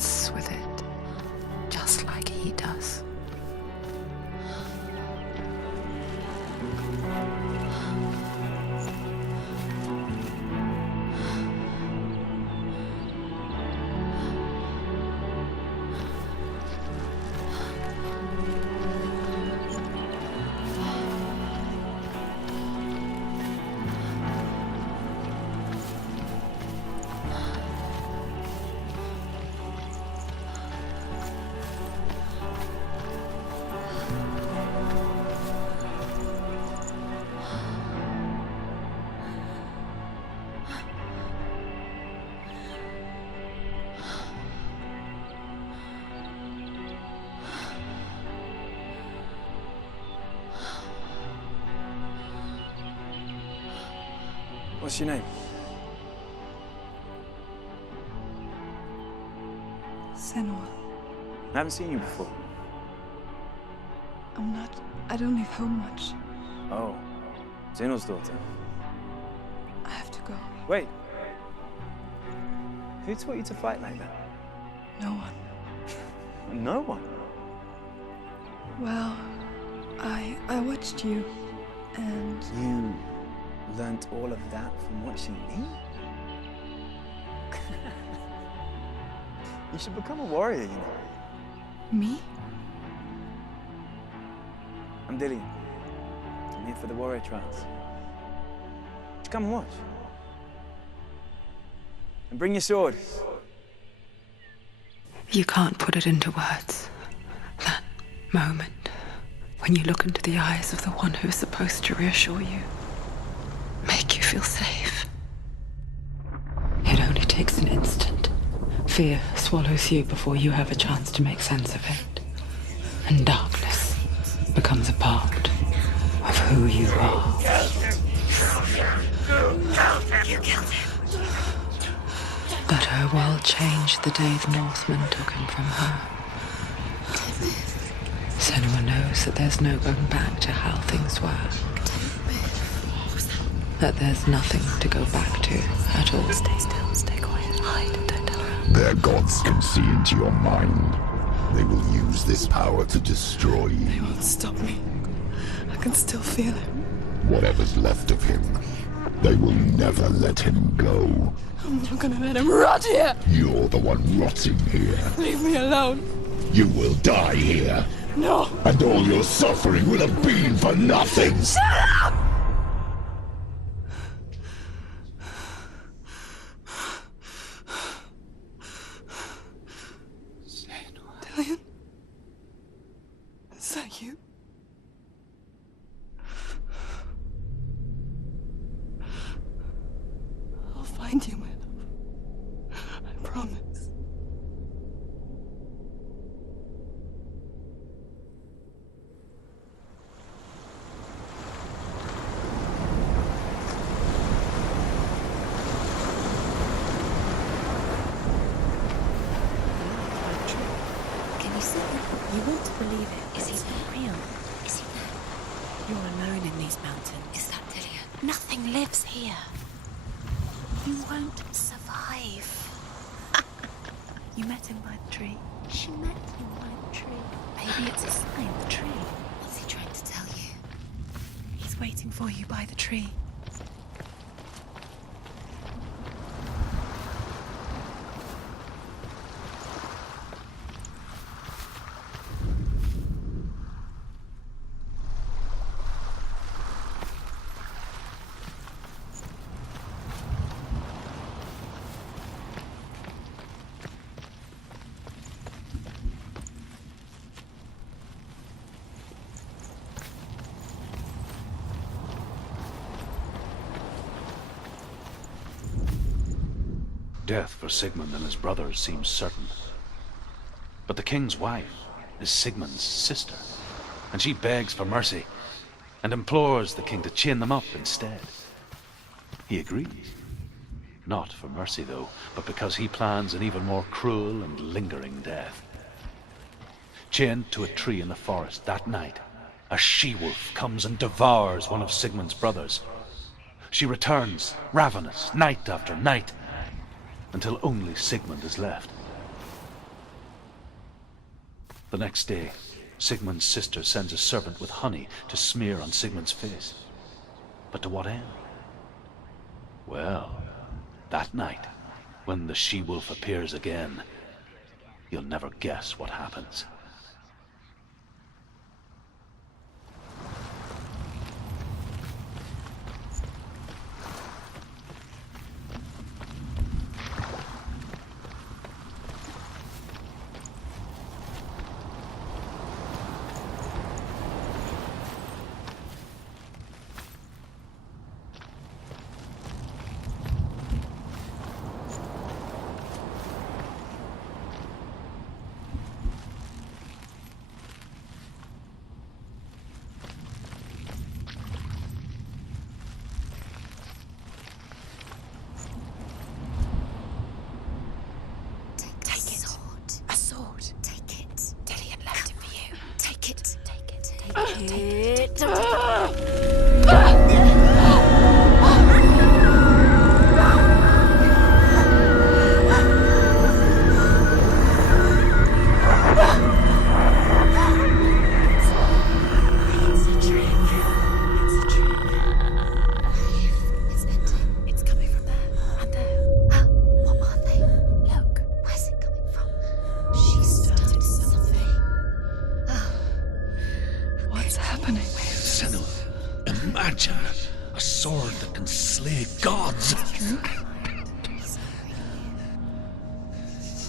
dance with it, just like he does. What's your name? Senua. I haven't seen you before. I don't leave home much. Oh, Zenua's daughter. I have to go. Wait. Who taught you to fight like that? No one. No one? Well, I watched you, and... You learnt all of that from watching me? You should become a warrior, you know. Me? I'm Dillian. I'm here for the warrior trials. Just come and watch. And bring your sword. You can't put it into words. That moment when you look into the eyes of the one who is supposed to reassure you, make you feel safe. It only takes an instant. Fear swallows you before you have a chance to make sense of it. And darkness becomes a part of who you are. You killed him. But her world changed the day the Northmen took him from her. Senua knows that there's no going back to how things were. That there's nothing to go back to at all. Stay still, stay quiet, hide, don't tell her. Their gods can see into your mind. They will use this power to destroy you. They won't stop me. I can still feel him. Whatever's left of him, they will never let him go. I'm not gonna let him rot here! You're the one rotting here. Leave me alone! You will die here. No! And all your suffering will have been for nothing! Shut up! Dillian? Is that you? I'll find you, my love. I promise. Can you see him? You want to believe it. Is he not real? Is he there? You're alone in these mountains. Is that Dillian? Nothing lives here. You won't survive. You met him by the tree. She met him by the tree. Maybe it's a sign, the tree. What's he trying to tell you? He's waiting for you by the tree. Death for Sigmund and his brothers seems certain. But the king's wife is Sigmund's sister, and she begs for mercy and implores the king to chain them up instead. He agrees. Not for mercy, though, but because he plans an even more cruel and lingering death. Chained to a tree in the forest that night, a she-wolf comes and devours one of Sigmund's brothers. She returns, ravenous, night after night, until only Sigmund is left. The next day, Sigmund's sister sends a servant with honey to smear on Sigmund's face. But to what end? Well, that night, when the she-wolf appears again, you'll never guess what happens.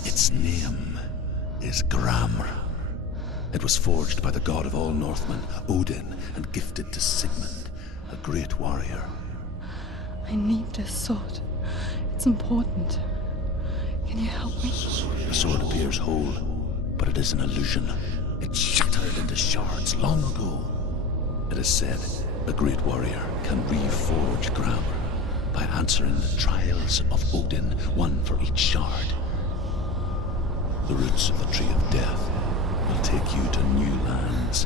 Its name is Gramr. It was forged by the god of all Northmen, Odin, and gifted to Sigmund, a great warrior. I need this sword. It's important. Can you help me? The sword appears whole, but it is an illusion. It shattered into shards long ago. It is said a great warrior can reforge Gramr by answering the trials of Odin, one for each shard. The roots of the Tree of Death will take you to new lands,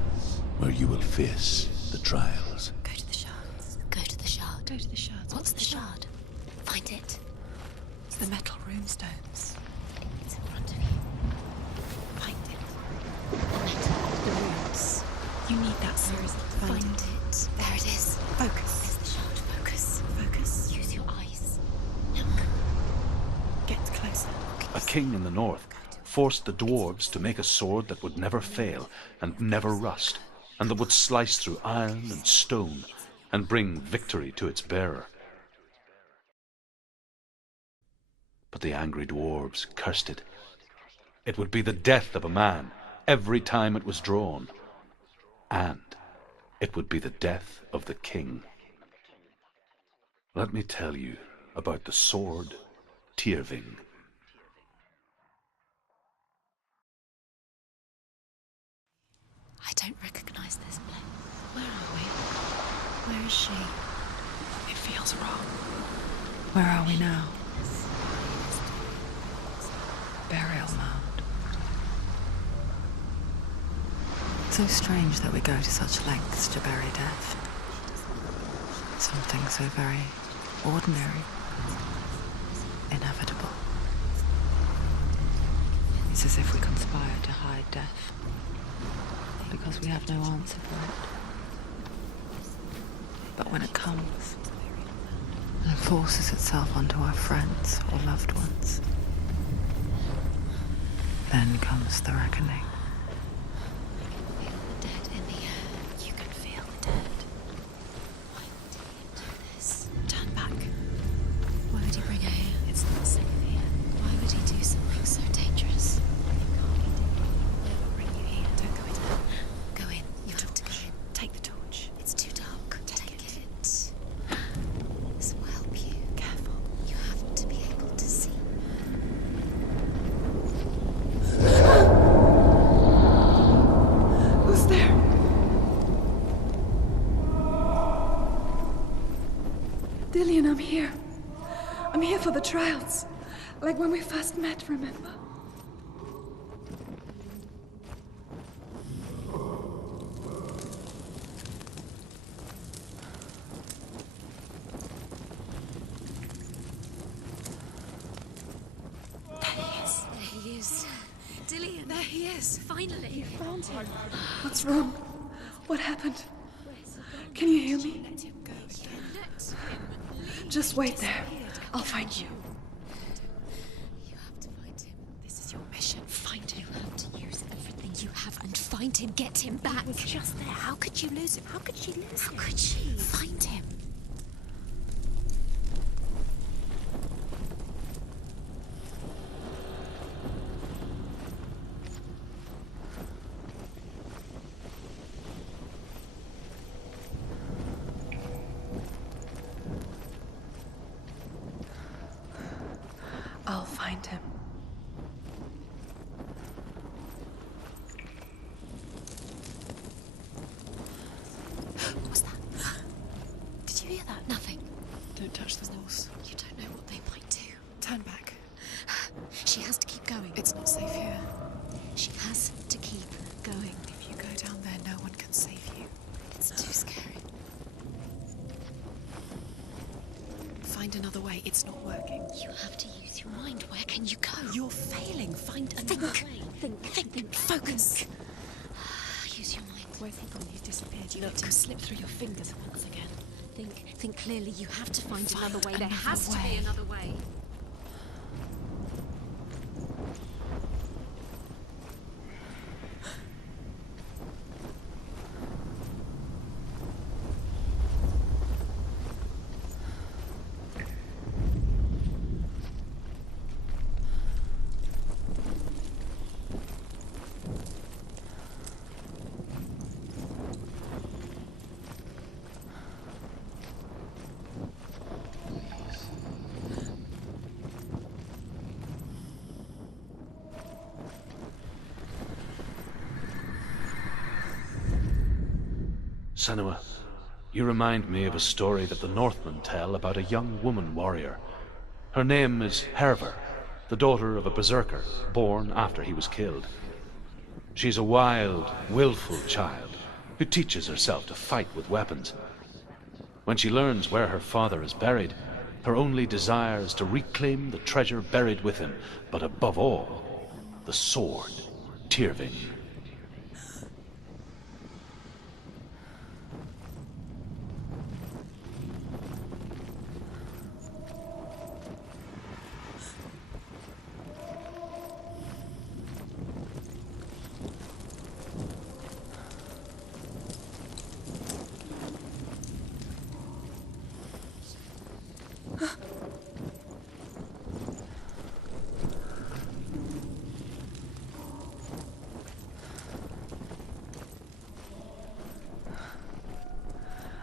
where you will face the trials. Go to the shards. Go to the shard. Go to the shards. What's the shard? Find it. It's the metal runestones. It's in front of you. Find it. The metal. The runes. You need that sword. Find it. There it is. Focus. It's the shard. Focus. Focus. Use your eyes. Look. Get closer. A king in the north forced the dwarves to make a sword that would never fail and never rust, and that would slice through iron and stone and bring victory to its bearer. But the angry dwarves cursed it. It would be the death of a man every time it was drawn, and it would be the death of the king. Let me tell you about the sword Tyrving. I don't recognize this place. Where are we? Where is she? It feels wrong. Where are we now? Burial mound. So strange that we go to such lengths to bury death. Something so very ordinary, inevitable. It's as if we conspire to hide death, because we have no answer for it. But when it comes and forces itself onto our friends or loved ones, then comes the reckoning. Feel the dead in the air. You can feel the dead. Why would he do this? Turn back. Why would he bring her here? It's not safe here. Why would he do something so dangerous? Bring you here. Don't go in there. Go in. You have to go in. Take the torch. It's too dark. Take it. This will help you. Careful. You have to be able to see. Who's there? Dillian, I'm here. I'm here for the trials. Like when we first met, remember? There he is. There he is. Dillian! There he is! Finally! You found him! What's wrong? What happened? Can you hear me? Let him go again. Just wait there. I'll find you. You have to find him. This is your mission. Find him. You have to use everything you have and find him. Get him back. He was just there. How could you lose him? How could she lose him? How could she? Find him. I'll find him. What was that? Did you hear that? Nothing. Don't touch the walls. You don't know what they might do. Turn back. She has to keep going. It's not safe here. She has to keep going. If you go down there, no one can save you. It's too scary. Find another way. It's not working. You have to use your mind. Where can you go? You're failing. Find another way. Think. Focus. Use your mind. Where's he gone? He's disappeared. You let him slip through your fingers once again. Think clearly. You have to find another way. There another has to be way. another way. Senua, you remind me of a story that the Northmen tell about a young woman warrior. Her name is Herver, the daughter of a berserker born after he was killed. She's a wild, willful child who teaches herself to fight with weapons. When she learns where her father is buried, her only desire is to reclaim the treasure buried with him, but above all, the sword, Tyrving.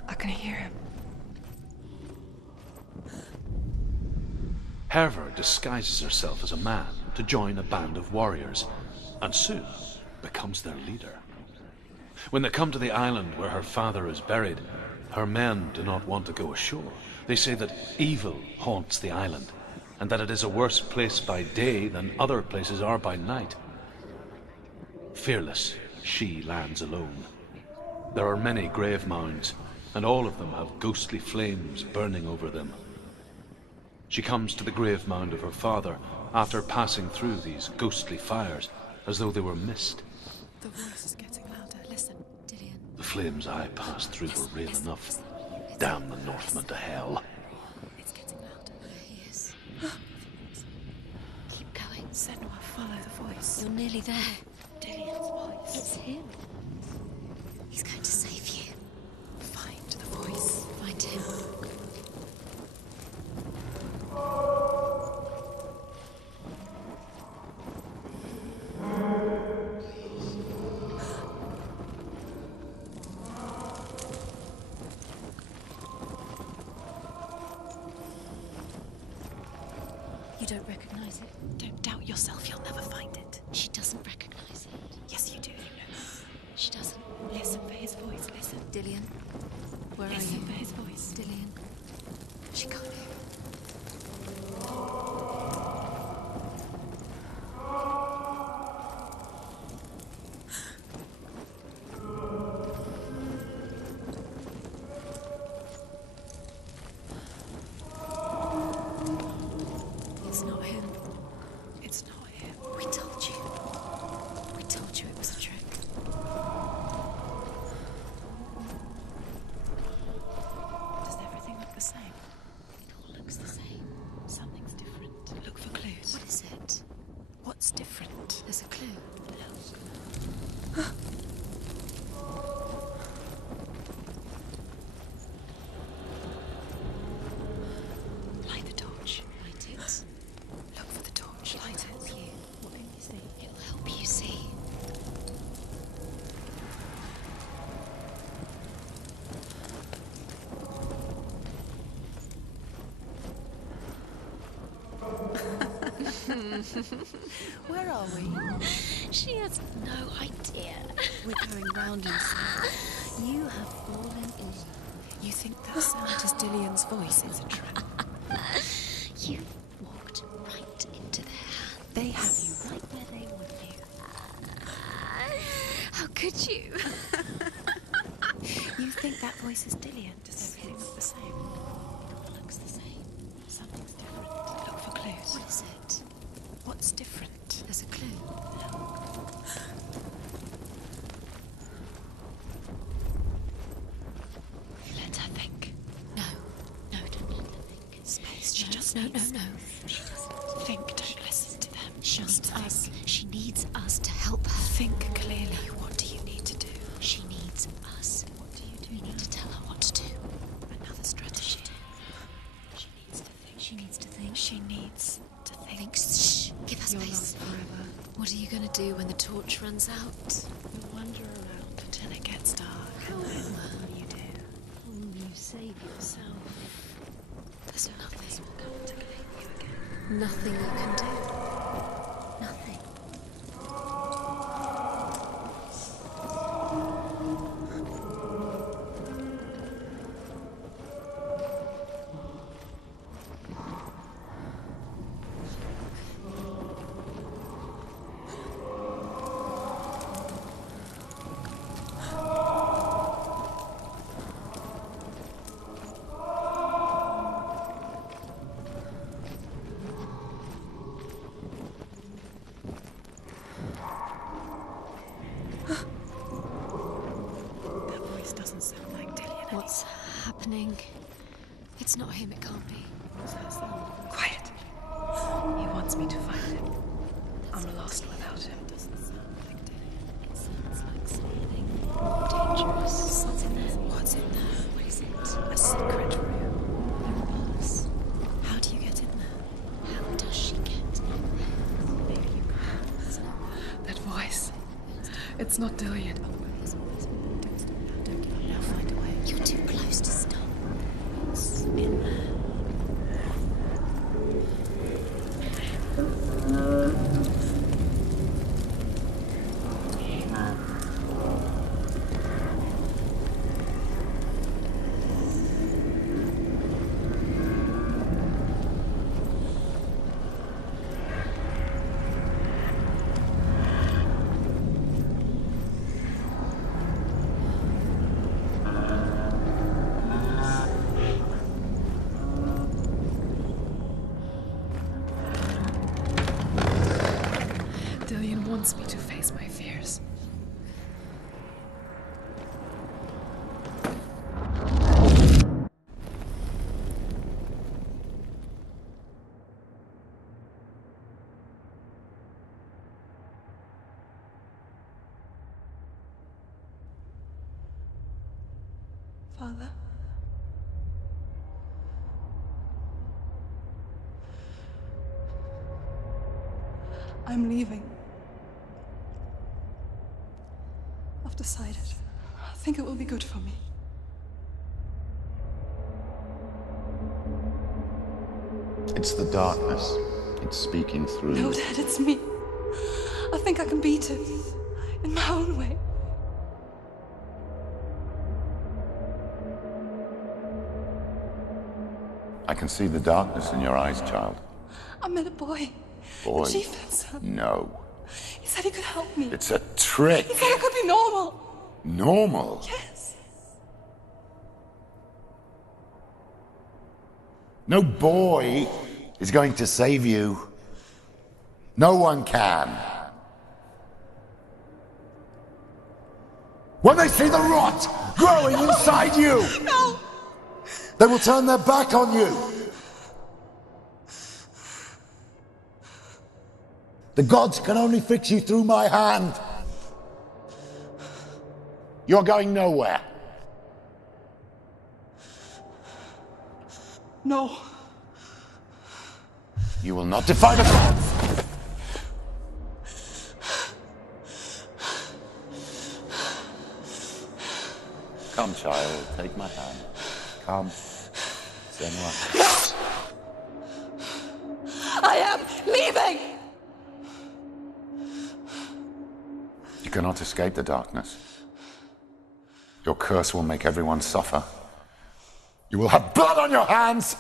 I can hear him. Herver disguises herself as a man to join a band of warriors, and soon becomes their leader. When they come to the island where her father is buried, her men do not want to go ashore. They say that evil haunts the island, and that it is a worse place by day than other places are by night. Fearless, she lands alone. There are many grave mounds, and all of them have ghostly flames burning over them. She comes to the grave mound of her father after passing through these ghostly fires, as though they were mist. The voice is getting louder. Listen. Dillian. The flames I passed through were real enough. Damn the Northmen to hell. It's getting louder. There he is. Keep going. Senua, follow the voice. You're nearly there. Dillian's voice. It's him. He's going to save you. Find the voice. Find him. You don't recognize it? Don't doubt yourself. You'll never find it. She doesn't recognize it. Yes, you do. You know. She doesn't. Listen for his voice. Listen. Dillian, where are Listen you? for his voice. Dillian. She can't hear. It's not him. It's not him. We told different? There's a clue. Light the torch. Light it. Look for the torch. Light it. What can you see? It'll help you see. Where are we? She has no idea. We're going round in circles. You have fallen in. You think that sound is Dillian's voice? It's a trap. You walked right into their hands. They have you right where they want you. How could you? You think that voice is Dillian? Does everything look the same? It all looks the same. Something's different. Look for clues. What is it? What's different? There's a clue. Let her think. No. No, don't let her think. Space. She just no. She doesn't think. Don't listen to them. She needs us. She needs us to help her. Think clearly. What do you need to do? She needs us. What do you do? You need to tell her what to do. Another strategy. She needs to think. She needs to think. She needs to think. Shh. Give us space. Forever. What are you going to do when the torch runs out? You'll wander around until it gets dark. How will you do? You save yourself. There's nothing will come to claim you again. Nothing you can do. Nothing. What's happening? It's not him, it can't be. What's that sound? Quiet. He wants me to find him. I'm lost without him. It doesn't sound like Dillian. It sounds like something more dangerous. What's in there? What's in there? What is it? A secret room. A bus. How do you get in there? How does she get in there? Maybe you can. That voice. It's not Dillian. Don't give up now, find a way. You're too close to stop. What's in there? Dillian wants me to face my fears. Father? I'm leaving. I've decided. I think it will be good for me. It's the darkness. It's speaking through No, you. Dad, it's me. I think I can beat it. In my own way. I can see the darkness in your eyes, child. I met a boy. Boy. The chieftain's son. No. He said he could help me. It's a trick. He said I could be normal. Normal. Yes. No boy is going to save you. No one can. When they see the rot growing inside you, No! they will turn their back on you. The gods can only fix you through my hand. You're going nowhere. No. You will not defy the gods! Come, child, take my hand. Come. Senua. I am leaving! You cannot escape the darkness. Your curse will make everyone suffer. You will have blood on your hands!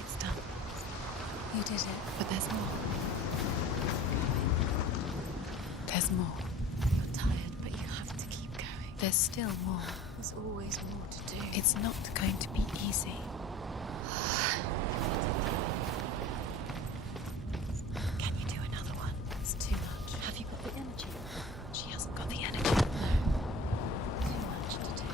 It's done. You did it, but there's more. There's more. You're tired, but you have to keep going. There's still more. There's always more to do. It's not going to be easy. Can you do another one? It's too much. Have you got the energy? She hasn't got the energy. No. Too much to do.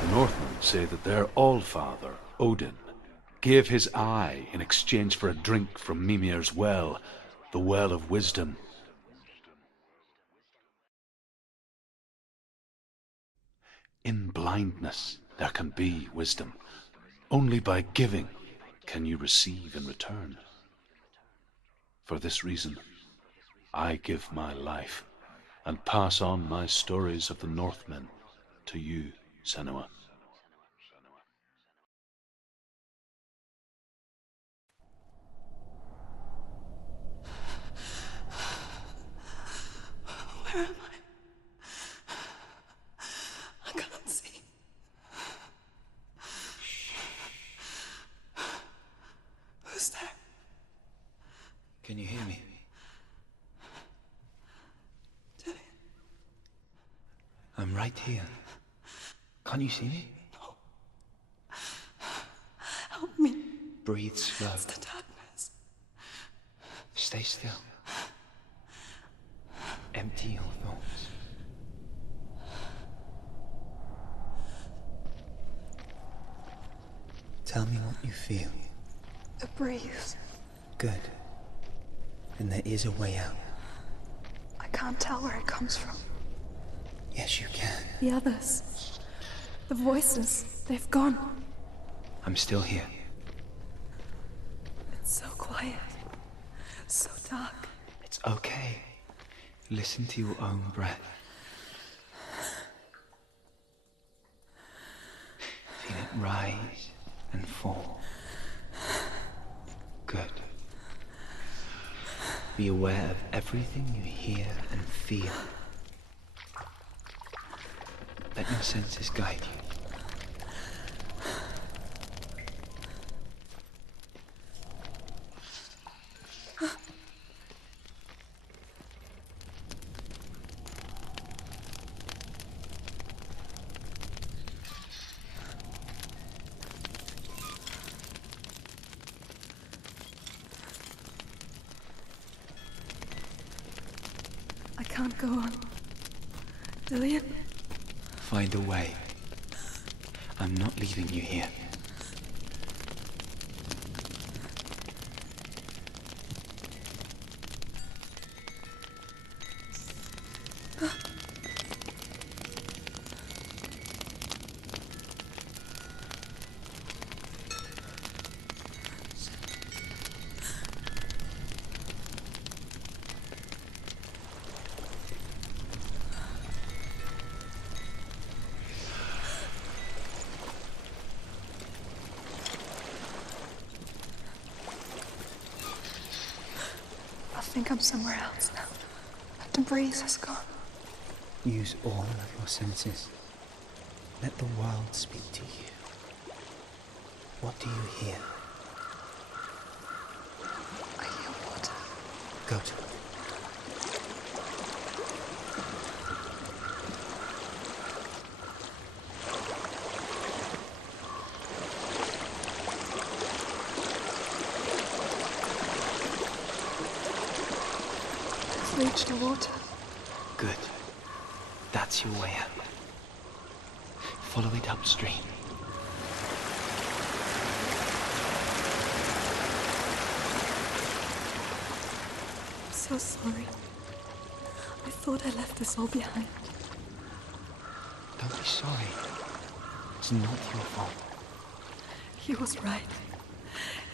The Northmen say that their Allfather, Odin, gave his eye in exchange for a drink from Mimir's well, the Well of Wisdom. In blindness there can be wisdom. Only by giving can you receive in return. For this reason, I give my life and pass on my stories of the Northmen to you, Senua. Where am I can't see. Who's there? Can you hear me? Dillian. I'm right here. Can't you see me? No. Help me. Breathe slow. It's the darkness. Stay still. Empty your thoughts. Tell me what you feel. A breeze. Good. And there is a way out. I can't tell where it comes from. Yes, you can. The others. The voices. They've gone. I'm still here. It's so quiet. So dark. It's okay. Listen to your own breath. Feel it rise and fall. Good. Be aware of everything you hear and feel. Let your senses guide you. I can't go on. Dillian? Find a way. I'm not leaving you here. I think I'm somewhere else now. The breeze has gone. Use all of your senses. Let the world speak to you. What do you hear? I hear water. Go to it. It's reached the water. Good. That's your way out. Follow it upstream. I'm so sorry. I thought I left this all behind. Don't be sorry. It's not your fault. He was right.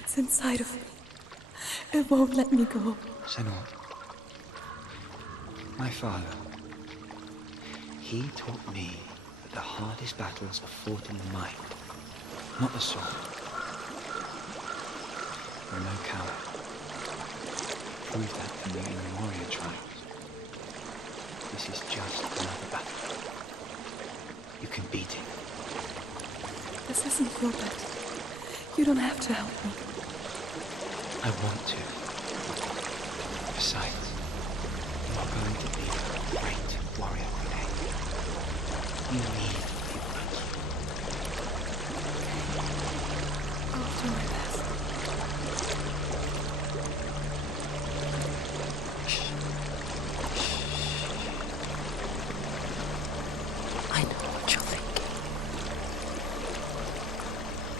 It's inside of me. It won't let me go. Senua. My father. He taught me that the hardest battles are fought in the mind, not the sword. You're no coward. Prove that in the warrior trials. This is just another battle. You can beat it. This isn't your battle. You don't have to help me. I want to. Besides, you are going to be a great warrior one day. You need people like you. I'll do my best. I know what you're thinking.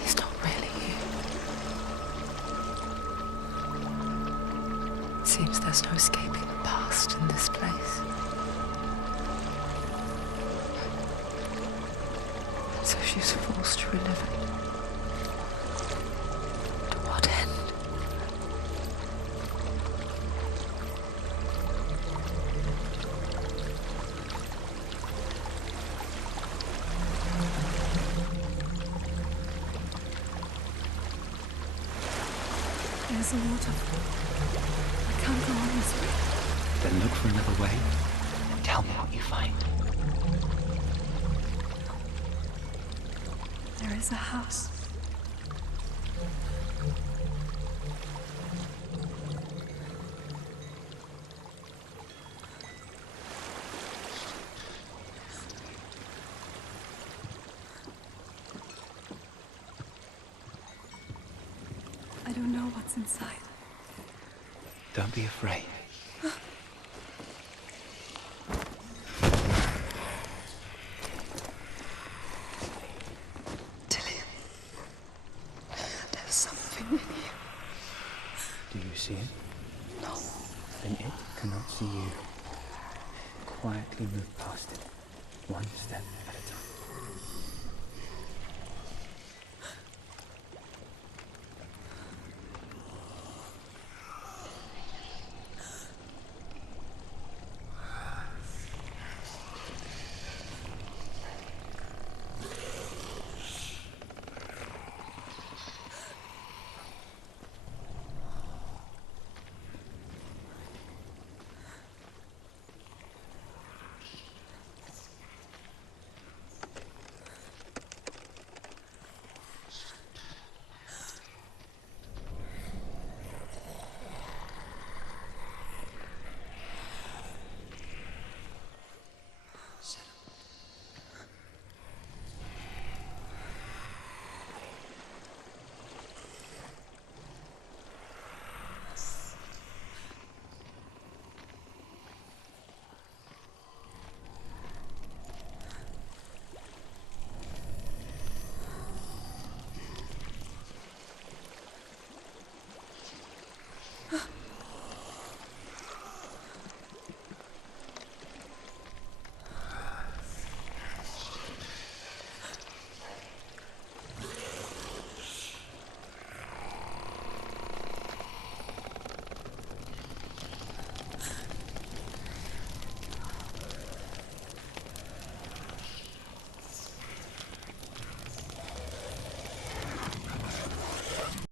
He's not really here. Seems there's no escaping the past in this place. So she's forced to relive it. To what end? There's a waterfall. I can't go on this way. Then look for another way and tell me what you find. There is a house. I don't know what's inside. Don't be afraid. Dillian, there's something in you. Do you see it? No. Then it cannot see you. Quietly move past it, one step at a